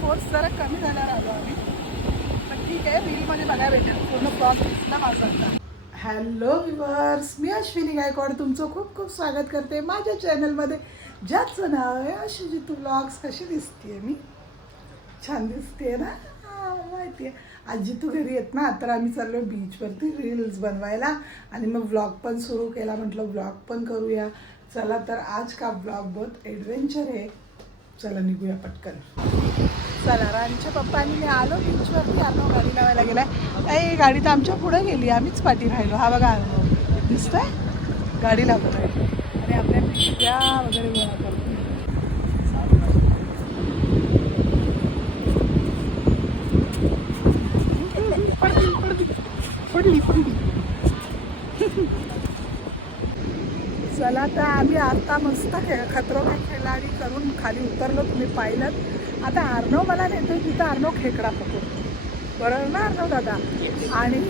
Force जरा कमी झाला आलो आम्ही. पण ठीक आहे रीलमध्ये बघायला भेटेल. पूर्ण क्रॉस दिसला माझा आता. हॅलो विवर्स मी अश्विनी गायकवाड. तुमचं खूप खूप स्वागत करते माझ्या चॅनलमध्ये ज्याचं नाव आहे अशी तू ब्लॉग्स कशी दिसते मी? छान दिसते ना? माहिती आहे आजी तू घरी येत ना? तर आम्ही चाललो बीचवरती रील्स बनवायला. आणि मग ब्लॉग पण सुरू केला. म्हटलं ब्लॉग पण करूया. चला तर आज का ब्लॉग बहुत ॲडव्हेंचर आहे? चला निघूया पटकन. चला राणीच्या पप्पांनी मी आलो बीचवरती आलो गाडी लावायला गेलाय. ए गाडी तर आमच्या पुढे गेली आम्हीच पाठी राहिलो. हा बघा अनुभव दिसतोय? गाडी लावतोय आणि आपल्या वगैरे गोळा करतो पडली पडली चला तर आम्ही आता मस्त खेळ खतरो के आणि करून खाली उतरलो तुम्ही पाहिलं आता अर्णव मला नेतो तिथं अर्णव खेकडा पकडतो बरोबर ना अर्णव दादा? आणि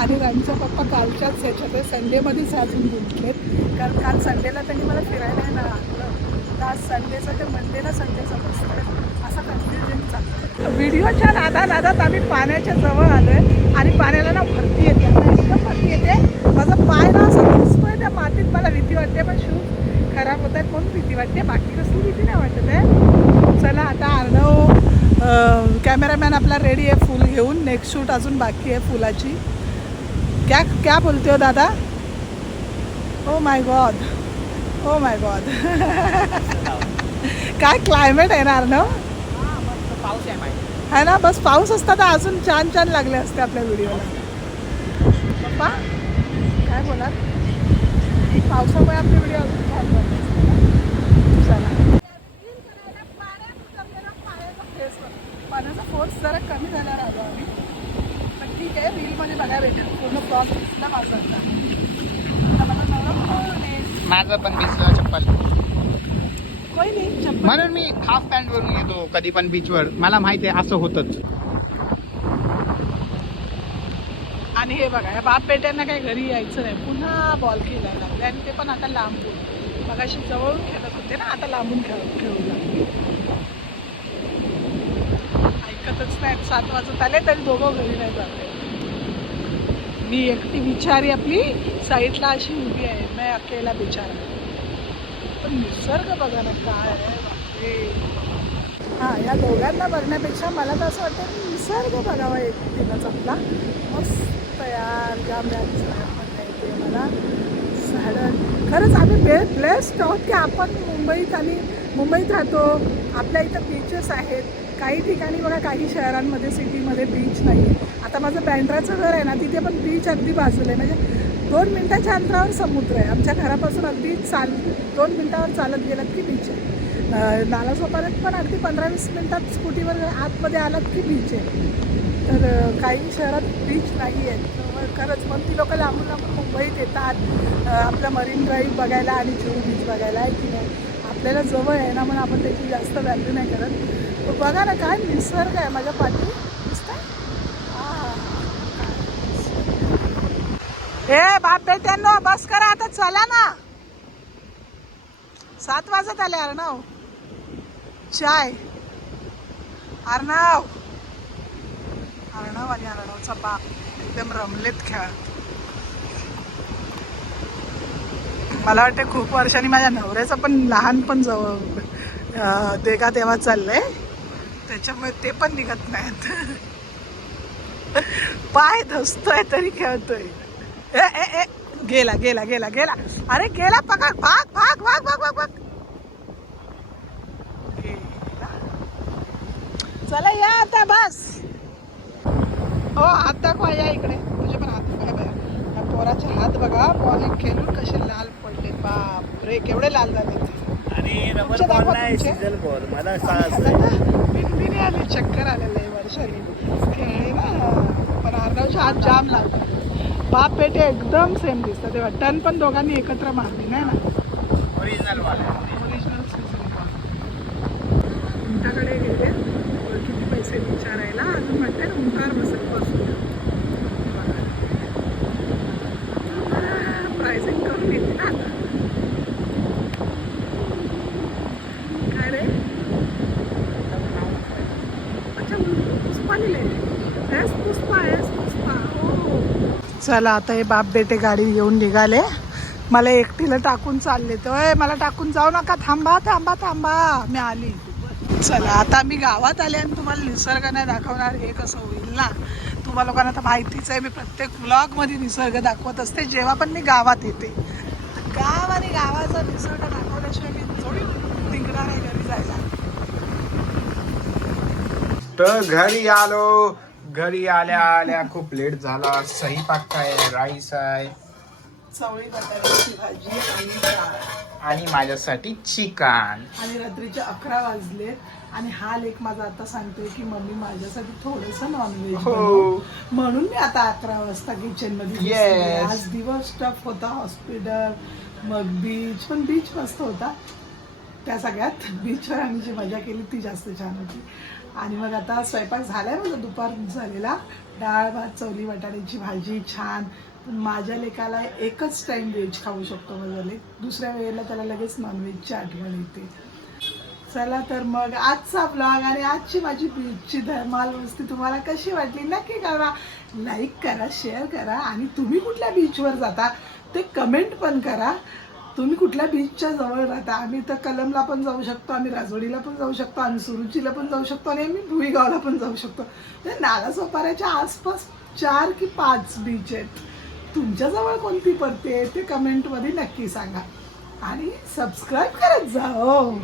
आणि त्यांचा पप्पा कालच्याच ह्याच्यात आहे संडेमध्येच अजून गुंतलेत. कारण काल संडेला त्यांनी मला फिरायला आहे ना आणलं तर आज संडेचं ते मंडेला संडेचं बसतं असा कन्फ्युजन चालतं व्हिडिओच्या नादा नादात आम्ही पाण्याच्या जवळ आलो आहे आणि पाण्याला ना भरती येते. आता एकदम भरती येते. माझा पाय ना असं घुसतोय त्या मातीत. मला भीती वाटते पण शूज खराब होत आहेत म्हणून भीती वाटते. बाकी कसली भीती नाही वाटत आहे. चला आता अर्णव कॅमेरामॅन आपला रेडी आहे फुल घेऊन. नेक्स्ट शूट अजून बाकी आहे फुलाची. क्या क्या बोलते हो दादा? Oh my god oh my god काय क्लायमेट आहे ना अर्णव पाऊस आहे है ना बस पाऊस असता तर अजून छान छान लागले असते आपल्या व्हिडिओला पप्पा काय बोला पावसामुळे आपले व्हिडिओ अजून छान बनले असते. चला पाण्याचा फोर्स जरा कमी झाल्यावर आलो आम्ही पण ठीक बघायला भेटेल. पूर्ण दिसला माझा पण भिजलं चप्पल. कोई नाही चप्पल. म्हणून मी हाफ पॅन्ट वरून येतो कधी पण बीचवर मला माहिती आहे असं होतच. आणि हे बघा या बाप बेट्यांना काही घरी यायचं नाही. पुन्हा बॉल खेळायला लागले. आणि ते पण आता लांबून. मग अशी जवळून खेळत होते ना आता लांबून खेळ खेळू लागले. ऐकतच नाही सात वाजत आले तरी दोघं घरी नाही जाते. मी एकटी बिचारी आपली साईडला अशी उभी आहे. मी अकेला बिचारा. पण निसर्ग बघा ना काय आहे हां या दोघांना बघण्यापेक्षा मला तर असं वाटतं की निसर्ग बघावा एकटीनंच आपला. मस्त यार जाम येते मला. झाडं खरंच आम्ही बे ब्लेस्ड आहोत की आपण मुंबईत आणि मुंबईत राहतो. आपल्या इथं बीचेस आहेत. काही ठिकाणी बघा काही शहरांमध्ये सिटीमध्ये बीच नाही आता माझं बँड्राचं घर आहे ना तिथे पण बीच अगदी बाजूला आहे. म्हणजे दोन मिनटाच्या अंतरावर समुद्र आहे. आमच्या घरापासून अगदी चाल दोन मिनटावर चालत गेलात की बीच आहे. अं, नालासोपाऱ्यात पण अगदी पंधरा वीस मिनटात स्कूटीवर आतमध्ये आलात की बीच आहे. तर काही शहरात बीच नाही आहेत खरंच मग ती लोकं लांबून लांबून मुंबईत येतात. आपलं मरीन ड्राईव्ह बघायला आणि जुहू बीच बघायला आहे की नाही. आपल्याला जवळ आहे ना म्हणून आपण त्याची जास्त व्हॅल्यू नाही करत. बघा ना काय निसर्ग आहे. माझ्या पाठी दिसतंय? आह, हे ए बाप त्यांना बस करा आता चला ना. सात वाजत आले अर्णव. चाय. अर्णव. अर्णव आणि अर्णवचा बाप एकदम रमलेत खेळत. मला वाटते खूप वर्षांनी माझ्या नवऱ्याचं पण लहानपण जवळ देगा तेव्हा चाललंय. त्याच्यामुळे ते पण निघत नाहीत. पाय धसतोय तरी खेळतोय. ए ए ए. गेला गेला गेला गेला. अरे गेला पकड. भाग भाग भाग भाग भाग भाग. चला या आता बस. हो हात दाखवा या इकडे. तुझे पण हात या पोराचे हात बघा. बॉलिंग खेळून कसे लाल पडले. बाप रे केवढे लाल झाले. आणि रबर तुमचे बॉल दाखवा नाही तुमचे. सिजल बॉल मला आले चक्कर आलेलं आहे वर्षाने. खेळले ना पण अर्धावच्या हात जाम लागले बाप पेटे एकदम सेम दिसतात तेव्हा टन पण दोघांनी एकत्र मारली नाही ना? ओरिजिनल तुमच्याकडे गेले. किती पैसे विचारायला? अजून म्हणते उंटार बसत बसून. प्राइसिंग करून घेतली ना काय रे? चला आता हे बाप बेटे गाडी घेऊन निघाले. मला एकटीला टाकून चालले तर मला टाकून जाऊ नका थांबा थांबा थांबा. मी आली. चला आता मी गावात आले आणि तुम्हाला निसर्ग नाही दाखवणार हे कसं होईल ना? तुम्हाला लोकांना तर माहितीच आहे मी प्रत्येक ब्लॉगमध्ये निसर्ग दाखवत असते जेव्हा पण मी गावात येते. गाव आणि गावाचा निसर्ग दाखवल्याशिवाय मी थोडी निघणार आहे घरी जायला. तर घरी आलो. घरी आल्या आल्या खूप लेट झाला. स्वयंपाक काय राईस आहे. चवळी बटाट्याची भाजी आणि डाळ. आणि माझ्यासाठी चिकन. आणि रात्रीचे अकरा वाजले आणि हा लेख माझा आता सांगतोय की मम्मी माझ्यासाठी थोडस नॉनव्हेज हो. म्हणून मी आता अकरा वाजता किचनमध्ये घुसले. आज दिवस टफ होता. हॉस्पिटल मग बीच पण बीच मस्त होता. त्या सगळ्यात बीचवर आम्ही जी मजा केली ती जास्त छान होती. आणि मग आता स्वयंपाक झालाय माझा दुपार झालेला. डाळ भात चवली वाटाण्याची भाजी छान. पण माझ्या लेकाला एकच टाईम व्हेज खाऊ शकतो माझा लेक. दुसऱ्या वेळेला त्याला लगेच नॉनव्हेजची आठवण येते. चला तर मग आजचा ब्लॉग आणि आजची माझी बीचची धर्माल वस्ती तुम्हाला कशी वाटली? नक्की करा. लाईक करा शेअर करा आणि तुम्ही कुठल्या बीचवर जाता ते कमेंट पण करा. तुम्ही कुठल्या बीचच्या जवळ राहता? आम्ही तर कलमला पण जाऊ शकतो आम्ही राजवाडीला पण जाऊ शकतो आम्ही सुरुचीला पण जाऊ शकतो आणि आम्ही भुईगावला पण जाऊ शकतो. तर नालासोपाऱ्याच्या आसपास चार की पाच बीच आहेत. तुमच्याजवळ कोणती पडते? ते कमेंटमध्ये नक्की सांगा. आणि सबस्क्राईब करत जा हो.